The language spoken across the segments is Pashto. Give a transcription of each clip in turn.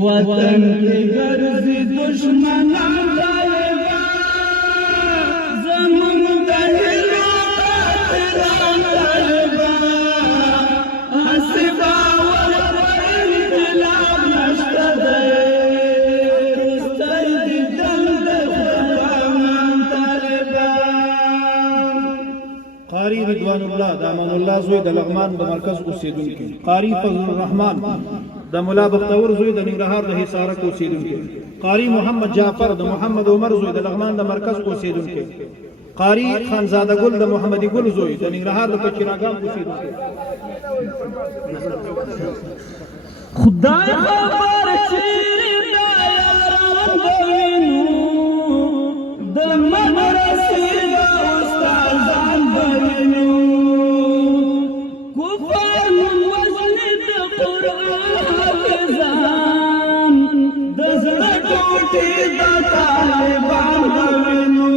वतन के गर्जी दुश्मनां तालिबां ज़मीन दहलो कातिलां तालिबां हसबा वल इन्क़िलाब नश्तदे रुस्तई दंद ख़ुदां तालिबां قاری رضوانالله د امان الله زوی د لغمان د مرکز اوسیدونکي قاری فضل الرحمن د مولا بختور زوی د ننګرهار د حصارک اوسیدونکي قاری محمد جعفر د محمد عمر زوی د لغمان د مرکز اوسیدونکي قاری خانزاده ګل د محمدي ګل زوی د ننګرهار د پچیراګام اوسیدونکي خدای خبر چیرې دا یاران بوینو د مدرسې دا استادان بوینو کفار وزن د قرآن حافظان د زړه ټوټې د طالبان بوینو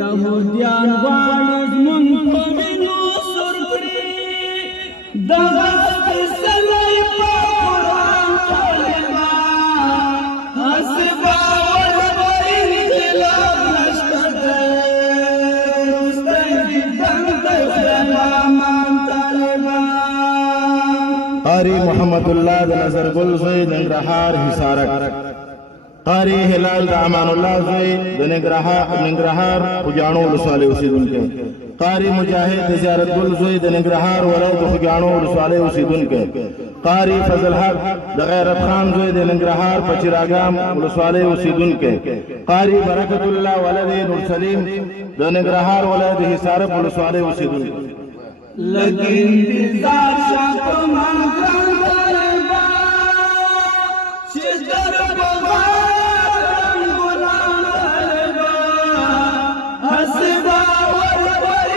یهودیان غواړي زموږ په وینو سور کړي دغه سلای په قرآن طالبان حسبا ول انقلاب نشته رستۍ دند خلامان طالبان قاری محمد الله د نظر ګل زوی د ننګرهار حصارک قاری هلال د امان الله زوی د ننګرهار خوږیاڼو ولسوالۍ اوسیدونکی قاری مجاهد د زیارت ګل زوی د ننګرهار ولو د خوږیاڼو ولسوالۍ اوسیدونکی قاری فضل حق د غیرت خان زوی د ننګرهار پچیراګام ولسوالۍ اوسیدونکی قاری برکت الله ولد نور سلیم د ننګرهار ولایت د حصارک ولسوالۍ اوسیدونکی لګي انتظار شاپ ما ګران طالبان چې در بغار ګلان طالبان حسبا ور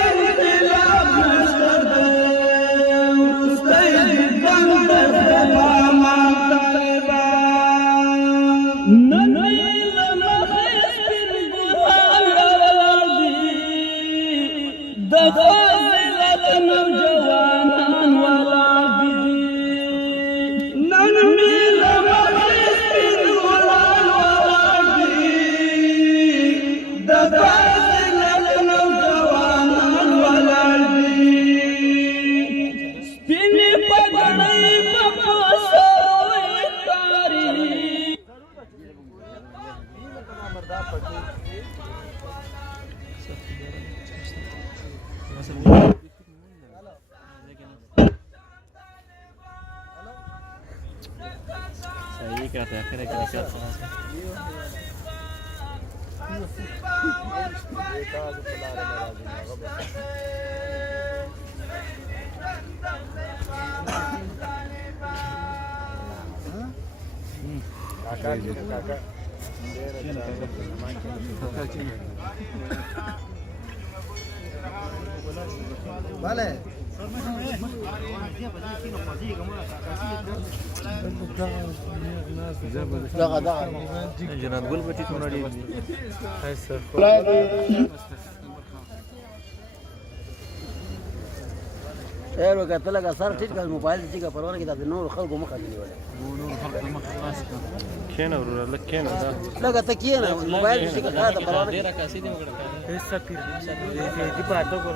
انقلاب نشته رستۍ دند خلامان طالبان نن لمخ سپین ګلان دي د نوجوانان ولاړ دي نن مې لمخې سپین ګلان ولاړ دي د فضیلت نوجوانان ولاړ دي سپینې پګړۍ په سر وکاري صحیح کہتے ہیں پھر ایک رکعت vale جنات ګل بچی څونه ډیر دي خیر وکړه لکه سر ټیټ کړ موبایل چې کا پرونه کې د نور خلکو مخه دی ولا نور خلک مخ خلاص کړه کینه ورور لکه دا لکه تکیه نه موبایل چې کا دا پرونه ډیره کاسي دی وګړه هیڅ سپیر دی په اټو کو